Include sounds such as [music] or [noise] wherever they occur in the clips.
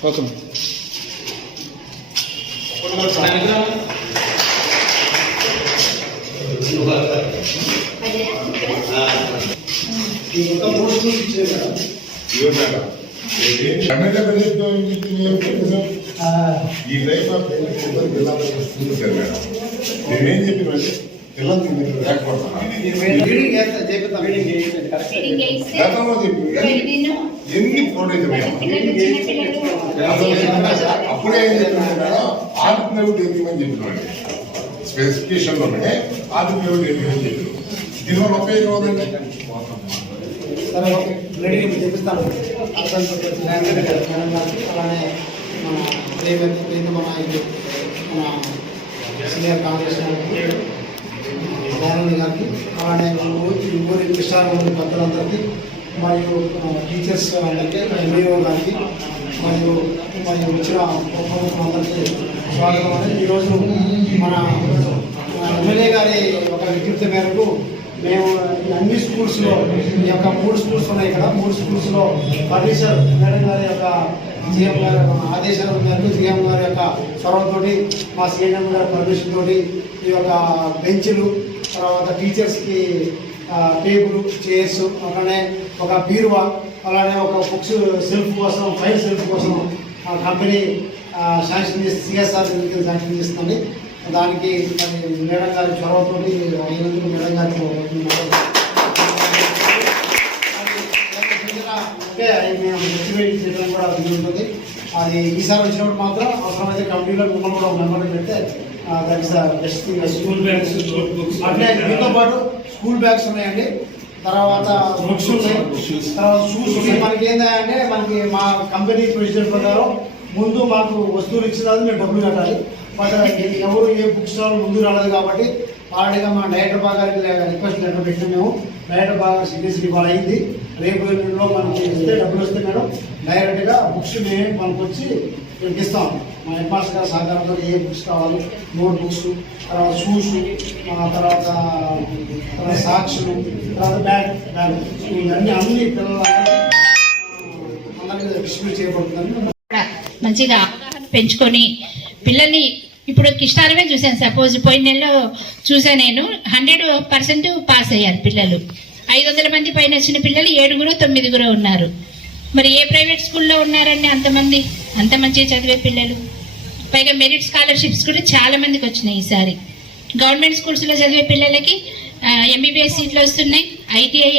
Okay ఈ life of పిల్లలు sir madam నేనేం చెప్పినంటే పిల్లలకి మీరు గతంలో ఎన్ని చిన్నపిల్లలు అప్పుడే ఏం చెప్పినా మేడం? ఆర్ట్ ప్లేవుడ్ ఎదిగమని చెప్పినాడు స్పెసిఫికేషన్లోనే ఆర్ట్ ప్లేవుడ్ ఎదిగమని చెప్పినాడు దీనివల్ల ఉపయోగం సరే ఓకే. మేడం గారికి అలానే మన మన సీనియర్ కాంగ్రెస్ నాయకులు గారికి అలానే ఊరి ఊరి కృష్ణారావు పెద్దలందరికీ మరియు టీచర్స్ అందరికీ ఎంఈఓ గారికి మరియు మరియు వచ్చిన ఉపముఖ్యమంత్రికి స్వాగతం అని ఈరోజు మన ఎమ్మెల్యే గారి ఒక విజ్ఞప్తి మేరకు మేము ఈ అన్ని స్కూల్స్లో ఈ యొక్క మూడు స్కూల్స్ ఉన్నాయి ఇక్కడ మూడు స్కూల్స్లో ఫర్నిచర్ మేడం గారి యొక్క సీఎం గారి ఆదేశాల మేరకు సీఎం గారి యొక్క చొరవతోటి మా సీఎం గారి పర్మిషన్ తోటి ఈ యొక్క బెంచ్లు తర్వాత టీచర్స్కి టేబుల్ చైర్స్ అలానే ఒక బీరువా అలానే ఒక బుక్స్ సెల్ఫ్ కోసం ఫైల్ సెల్ఫ్ కోసం ఆ కంపెనీ శాంక్షన్ చేసి సిఎస్ఆర్ శాంక్షన్ చేస్తుంది. దానికి మరి మేడం గారి చొరవతో అయినందుకు మేడం గారికి అంటే అది మేము ఎస్టిమేట్ చేయడం కూడా ఉంటుంది అది ఈసారి వచ్చినప్పుడు మాత్రం అవసరమైతే కంపెనీలో మిమ్మల్ని కూడా మెంబర్ పెడితే దట్ బెస్ట్ స్కూల్ బ్యాగ్స్ అట్లే దీంతో పాటు స్కూల్ బ్యాగ్స్ ఉన్నాయండి. తర్వాత బుక్స్ ఉన్నాయి. తర్వాత షూస్ ఉన్నాయి. మనకి ఏంటంటే మనకి మా కంపెనీ ప్రొసీజర్ ప్రకారం ముందు మాకు వస్తువులు ఇచ్చిన మేము డబ్బులు కట్టాలి. బట్ ఎవరు ఏ బుక్ స్టాల్ ముందు రాలేదు కాబట్టి ఆల్రెడీగా మా డైరెక్టర్ బాగారికి రిక్వెస్ట్ లెటర్ పెట్టినాం మేము డైరెక్టర్ బాగా సిగ్నేచర్ ఇవాళ అయింది. రేపు ఎల్లుండిలో మనకి ఇస్తే డబ్బులు వస్తే మేడం డైరెక్ట్గా బుక్స్ మేము మనకు వచ్చి మీకు ఇస్తాం మా హెడ్ మాస్టర్ సహకారంతో ఏ బుక్స్ కావాలి నోట్ బుక్స్ తర్వాత షూస్ తర్వాత తర్వాత సాక్షులు తర్వాత బ్యాగ్ బ్యాగ్ ఇవన్నీ అన్ని పిల్లలందరికీ అందరికీ డిస్ట్రిబ్యూట్ చేయబడుతుందని మంచిగా పెంచుకొని పిల్లల్ని ఇప్పుడు కిష్టారమే చూశాను. సపోజ్ పోయిన నెలలో చూసా నేను. హండ్రెడ్ పర్సెంట్ పాస్ అయ్యారు పిల్లలు. ఐదు వందల మంది పైన వచ్చిన పిల్లలు ఏడుగురు తొమ్మిదిగురు ఉన్నారు. మరి ఏ ప్రైవేట్ స్కూల్లో ఉన్నారండి అంతమంది? అంత మంచి చదివే పిల్లలు. పైగా మెరిట్ స్కాలర్షిప్స్ కూడా చాలా మందికి వచ్చినాయి ఈసారి. గవర్నమెంట్ స్కూల్స్లో చదివే పిల్లలకి ఎంబీబీఎస్ సీట్లు వస్తున్నాయి. ఐటీఐ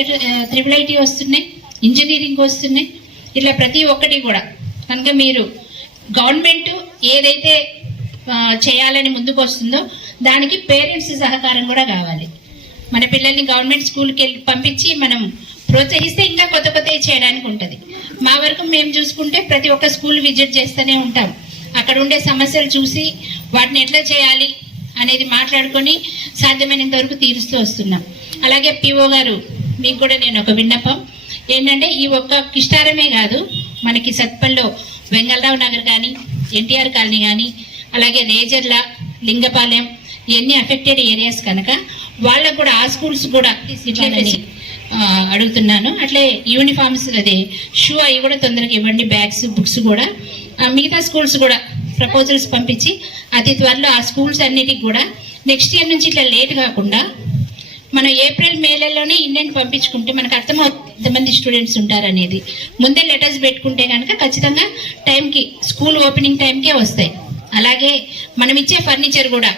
త్రిబుల్ ఐటీ వస్తున్నాయి. ఇంజనీరింగ్ వస్తున్నాయి. ఇట్లా ప్రతి ఒక్కటి కూడా. కనుక మీరు గవర్నమెంట్ ఏదైతే చేయాలని ముందుకు వస్తుందో దానికి పేరెంట్స్ సహకారం కూడా కావాలి. మన పిల్లల్ని గవర్నమెంట్ స్కూల్కి వెళ్ళి పంపించి మనం ప్రోత్సహిస్తే ఇంకా కొత్త కొత్తవి చేయడానికి ఉంటుంది. మా వరకు మేము చూసుకుంటే ప్రతి ఒక్క స్కూల్ విజిట్ చేస్తూనే ఉంటాం. అక్కడ ఉండే సమస్యలు చూసి వాటిని ఎట్లా చేయాలి అనేది మాట్లాడుకొని సాధ్యమైనంత వరకు తీరుస్తూ వస్తున్నాం. అలాగే పిఓ గారు మీకు కూడా నేను ఒక విన్నపం. ఏంటంటే ఈ ఒక్క కిష్టారమే కాదు మనకి సత్పల్లో వెంగళరావు నగర్ కానీ ఎన్టీఆర్ కాలనీ కానీ అలాగే రేజర్ల లింగపాలెం ఇవన్నీ అఫెక్టెడ్ ఏరియాస్ కనుక వాళ్ళకు కూడా ఆ స్కూల్స్ కూడా అడుగుతున్నాను. అట్లే యూనిఫామ్స్ అదే షూ అవి కూడా తొందరగా ఇవ్వండి బ్యాగ్స్ బుక్స్ కూడా. మిగతా స్కూల్స్ కూడా ప్రపోజల్స్ పంపించి అతి త్వరలో ఆ స్కూల్స్ అన్నిటికి కూడా నెక్స్ట్ ఇయర్ నుంచి ఇట్లా లేట్ కాకుండా మనం ఏప్రిల్ మేలలోనే ఇండియన్ పంపించుకుంటే మనకు అర్థమవుతుంది ఎంతమంది స్టూడెంట్స్ ఉంటారనేది. ముందే లెటర్స్ పెట్టుకుంటే కనుక ఖచ్చితంగా టైంకి స్కూల్ ఓపెనింగ్ టైంకే వస్తాయి. అలాగే మనం ఇచ్చే ఫర్నిచర్ కూడా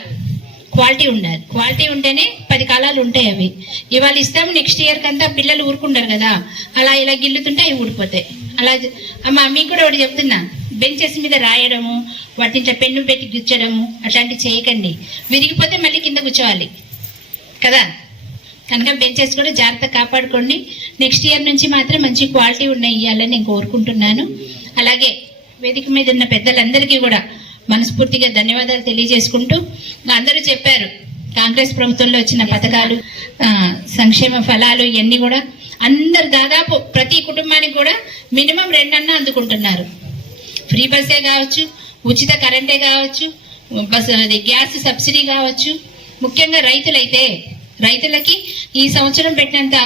క్వాలిటీ ఉండాలి. క్వాలిటీ ఉంటేనే పది కాలాలు ఉంటాయి అవి. ఇవాళ ఇస్తాం నెక్స్ట్ ఇయర్ కంతా పిల్లలు ఊరుకుంటారు కదా. అలా ఇలా గిల్లుతుంటే అవి ఊడిపోతాయి. అలా అమ్మ మీకు కూడా ఒకటి చెప్తున్నా. బెంచెస్ మీద రాయడము వాటిని ఇట్లా పెన్ను పెట్టి గుచ్చడము అట్లాంటివి చేయకండి. విరిగిపోతే మళ్ళీ కింద కూర్చోవాలి. కదా? కనుక బెంచెస్ కూడా జాగ్రత్త కాపాడుకోండి. నెక్స్ట్ ఇయర్ నుంచి మాత్రం మంచి క్వాలిటీ ఉన్నాయి ఇవ్వాలని నేను కోరుకుంటున్నాను. అలాగే వేదిక మీద ఉన్న పెద్దలందరికీ కూడా మనస్ఫూర్తిగా ధన్యవాదాలు తెలియజేసుకుంటూ అందరూ చెప్పారు కాంగ్రెస్ ప్రభుత్వంలో వచ్చిన పథకాలు సంక్షేమ ఫలాలు ఇవన్నీ కూడా అందరు దాదాపు ప్రతి కుటుంబానికి కూడా మినిమం రెండన్నా అందుకుంటున్నారు. ఫ్రీ బస్సే కావచ్చు ఉచిత కరెంటే కావచ్చు బస్ అది గ్యాస్ సబ్సిడీ కావచ్చు. ముఖ్యంగా రైతులైతే రైతులకి ఈ సంవత్సరం పెట్టినంత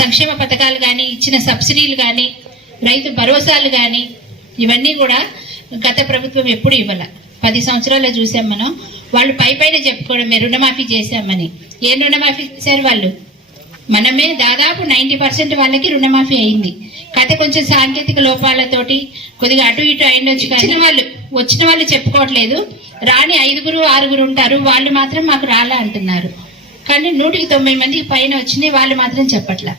సంక్షేమ పథకాలు కానీ ఇచ్చిన సబ్సిడీలు కానీ రైతు భరోసాలు కానీ ఇవన్నీ కూడా గత ప్రభుత్వం ఎప్పుడు ఇవ్వాల. పది సంవత్సరాల్లో చూసాం మనం. వాళ్ళు పై పైన చెప్పుకోవడం మేము రుణమాఫీ చేశామని. ఏం రుణమాఫీ చేశారు వాళ్ళు? మనమే దాదాపు నైంటీ పర్సెంట్ వాళ్ళకి రుణమాఫీ అయింది. కథ కొంచెం సాంకేతిక లోపాలతోటి కొద్దిగా అటు ఇటు అయిండొచ్చు వచ్చిన వాళ్ళు. వచ్చిన వాళ్ళు చెప్పుకోవట్లేదు. రాని ఐదుగురు ఆరుగురు ఉంటారు. వాళ్ళు మాత్రం మాకు రాలా అంటున్నారు. కానీ నూటికి తొంభై మందికి పైన వచ్చినాయి వాళ్ళు మాత్రం చెప్పట్లా.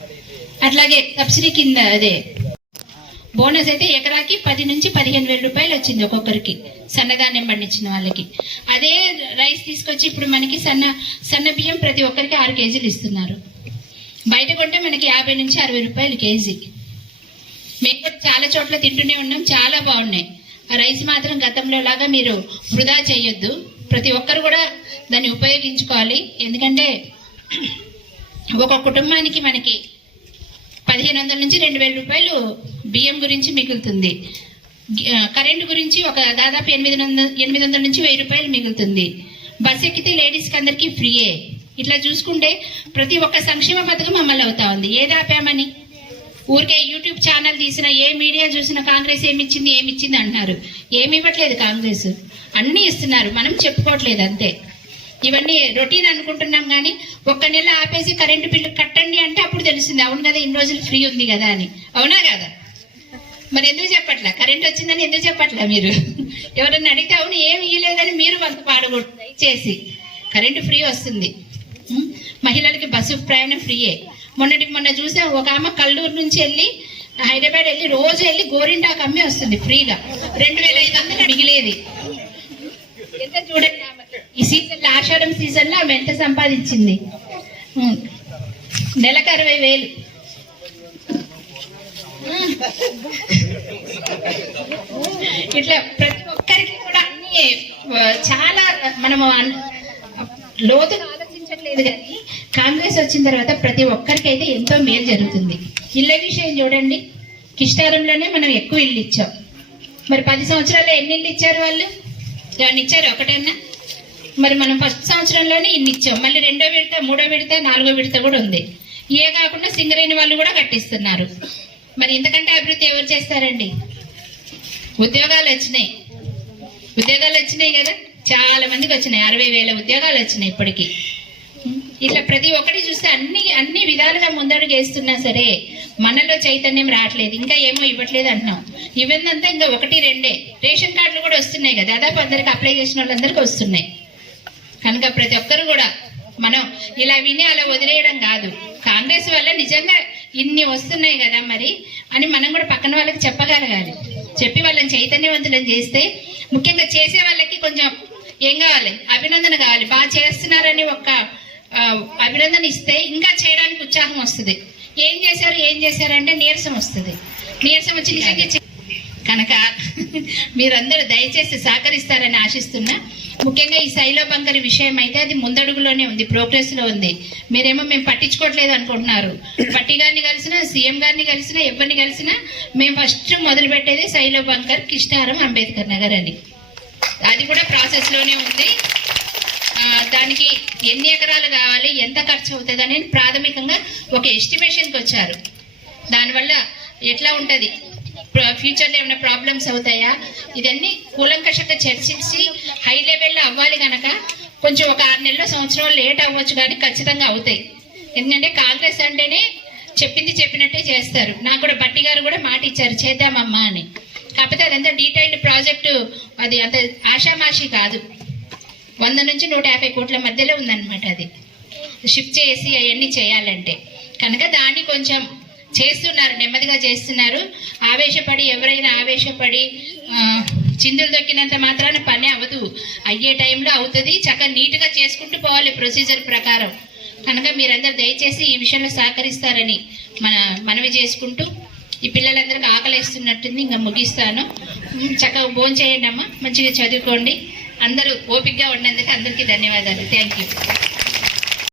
అట్లాగే సబ్సిడీ కింద అదే బోనస్ అయితే ఎకరాకి పది నుంచి పదిహేను వేల రూపాయలు వచ్చింది ఒక్కొక్కరికి. సన్నధాన్యం పండించిన వాళ్ళకి. అదే రైస్ తీసుకొచ్చి ఇప్పుడు మనకి సన్న సన్న బియ్యం ప్రతి ఒక్కరికి ఆరు కేజీలు ఇస్తున్నారు. బయట కొంటే మనకి యాభై నుంచి అరవై రూపాయలు కేజీ. మేము కూడా చాలా చోట్ల తింటూనే ఉన్నాం చాలా బాగున్నాయి. ఆ రైస్ మాత్రం గతంలో లాగా మీరు వృధా చేయొద్దు. ప్రతి ఒక్కరు కూడా దాన్ని ఉపయోగించుకోవాలి. ఎందుకంటే ఒక కుటుంబానికి మనకి పదిహేను వందల నుంచి రెండు వేల రూపాయలు బియ్యం గురించి మిగులుతుంది. కరెంటు గురించి ఒక దాదాపు ఎనిమిది వందల ఎనిమిది వందల నుంచి వెయ్యి రూపాయలు మిగులుతుంది. బస్ ఎక్కితే లేడీస్కి అందరికీ ఫ్రీయే. ఇట్లా చూసుకుంటే ప్రతి ఒక్క సంక్షేమ పథకం అమలు అవుతా ఉంది. ఏది ఆపామని? ఊరికే యూట్యూబ్ ఛానల్ తీసిన ఏ మీడియా చూసినా కాంగ్రెస్ ఏమి ఇచ్చింది ఏమి ఇచ్చింది అంటున్నారు. ఏమి ఇవ్వట్లేదు కాంగ్రెస్. అన్నీ ఇస్తున్నారు. మనం చెప్పుకోవట్లేదు అంతే. ఇవన్నీ రొటీన్ అనుకుంటున్నాం కానీ ఒక్క నెల ఆపేసి కరెంటు బిల్లు కట్టండి అంటే అప్పుడు తెలుస్తుంది. అవును కదా ఇన్ని రోజులు ఫ్రీ ఉంది కదా అని. అవునా కదా? మరి ఎందుకు చెప్పట్లా? కరెంట్ వచ్చిందని ఎందుకు చెప్పట్లా మీరు? [laughs] ఎవరన్నా అడిగితే అవును ఏమి ఇయ్యలేదని మీరు వంత పాడకూడదు దయచేసి. కరెంటు ఫ్రీ వస్తుంది. మహిళలకి బస్సు ప్రయాణం ఫ్రీయే. మొన్నటికి మొన్న చూసా ఒక ఆమె కల్లూరు నుంచి వెళ్ళి హైదరాబాద్ వెళ్ళి రోజు వెళ్ళి గోరింటాకు అమ్మి వస్తుంది ఫ్రీగా. రెండు వేల ఐదు వందలు మిగిలేది. ఎంత చూడండి ఈ సీజన్లో ఆషాఢం సీజన్లో ఆమె ఎంత సంపాదించింది? నెలకు అరవై వేలు. ఇట్లా ప్రతి ఒక్కరికి కూడా అన్ని చాలా మనము లోతుగా ఆలోచించట్లేదు కానీ కాంగ్రెస్ వచ్చిన తర్వాత ప్రతి ఒక్కరికి అయితే ఎంతో మేలు జరుగుతుంది. ఇళ్ళ విషయం చూడండి. కిష్టారంలోనే మనం ఎక్కువ ఇల్లు ఇచ్చాం. మరి పది సంవత్సరాల్లో ఎన్ని ఇల్లు ఇచ్చారు వాళ్ళు? దాన్ని ఇచ్చారు ఒకటన్నా? మరి మనం ఫస్ట్ సంవత్సరంలోనే ఇన్ని ఇచ్చాం. మళ్ళీ రెండో విడత మూడో విడత నాలుగో విడత కూడా ఉంది. ఏ కాకుండా సింగరేణి వాళ్ళు కూడా కట్టిస్తున్నారు. మరి ఇంతకంటే అభివృద్ధి ఎవరు చేస్తారండి? ఉద్యోగాలు వచ్చినాయి. ఉద్యోగాలు వచ్చినాయి కదా? చాలా మందికి వచ్చినాయి. అరవై వేల ఉద్యోగాలు వచ్చినాయి ఇప్పటికి. ఇట్లా ప్రతి ఒక్కటి చూస్తే అన్ని అన్ని విధాలుగా ముందడుగు వేస్తున్నా సరే మనలో చైతన్యం రావట్లేదు. ఇంకా ఏమో ఇవ్వట్లేదు అంటున్నాం. ఇవన్నంతా ఇంకా ఒకటి రెండే. రేషన్ కార్డులు కూడా వస్తున్నాయి కదా. దాదాపు అందరికి అప్లై చేసిన వాళ్ళందరికీ వస్తున్నాయి. కనుక ప్రతి ఒక్కరు కూడా మనం ఇలా విని అలా వదిలేయడం కాదు. కాంగ్రెస్ వల్ల నిజంగా ఇన్ని వస్తున్నాయి కదా మరి అని మనం కూడా పక్కన వాళ్ళకి చెప్పగలగాలి. చెప్పి వాళ్ళని చైతన్యవంతులను చేస్తే ముఖ్యంగా చేసే వాళ్ళకి కొంచెం ఏం కావాలి? అభినందన కావాలి. బాగా చేస్తున్నారని ఒక అభినందన ఇస్తే ఇంకా చేయడానికి ఉత్సాహం వస్తుంది. ఏం చేశారు? ఏం చేశారు అంటే నీరసం వస్తుంది. నీరసం వచ్చి నిజంగా కనుక మీరందరూ దయచేసి సహకరిస్తారని ఆశిస్తున్నా. ముఖ్యంగా ఈ శైలోబంకరి విషయం అయితే అది ముందడుగులోనే ఉంది ప్రోగ్రెస్లో ఉంది. మీరేమో మేము పట్టించుకోవట్లేదు అనుకుంటున్నారు. పట్టి గారిని కలిసినా సీఎం గారిని కలిసినా ఎవరిని కలిసినా మేము ఫస్ట్ మొదలు పెట్టేది శైలో బంకర్ కిష్టారం అంబేద్కర్ నగర్ అని. అది కూడా ప్రాసెస్లోనే ఉంది. దానికి ఎన్ని ఎకరాలు కావాలి ఎంత ఖర్చు అవుతుంది అనేది ప్రాథమికంగా ఒక ఎస్టిమేషన్కి వచ్చారు. దానివల్ల ఎట్లా ఉంటుంది? ఫ్యూచర్లో ఏమైనా ప్రాబ్లమ్స్ అవుతాయా? ఇదన్నీ కూలంకషంగా చర్చించి హై లెవెల్లో అవ్వాలి కనుక కొంచెం ఒక ఆరు నెలల సంవత్సరం లేట్ అవ్వచ్చు కానీ ఖచ్చితంగా అవుతాయి. ఎందుకంటే కాంగ్రెస్ అంటేనే చెప్పింది చెప్పినట్టే చేస్తారు. నాకు కూడా బట్టి గారు కూడా మాట ఇచ్చారు చేద్దామమ్మా అని. కాకపోతే అదంతా డీటెయిల్డ్ ప్రాజెక్టు అది అంత ఆషామాషి కాదు. వంద నుంచి నూట యాభై కోట్ల మధ్యలో ఉందన్నమాట అది. షిఫ్ట్ చేసి అవన్నీ చేయాలంటే. కనుక దాన్ని కొంచెం చేస్తున్నారు నెమ్మదిగా చేస్తున్నారు. ఆవేశపడి ఎవరైనా ఆవేశపడి చిందులు దొక్కినంత మాత్రాన పని అవ్వదు. అయ్యే టైంలో అవుతుంది. చక్కగా నీట్గా చేసుకుంటూ పోవాలి ప్రొసీజర్ ప్రకారం. కనుక మీరందరూ దయచేసి ఈ విషయంలో సహకరిస్తారని మన మనవి చేసుకుంటూ ఈ పిల్లలందరికీ ఆకలిస్తున్నట్టుంది. ఇంకా ముగిస్తాను. చక్కగా భోజనం చేయండి అమ్మా. మంచిగా చదువుకోండి. అందరూ ఓపిక్గా ఉన్నందుకు అందరికీ ధన్యవాదాలు. Thank you.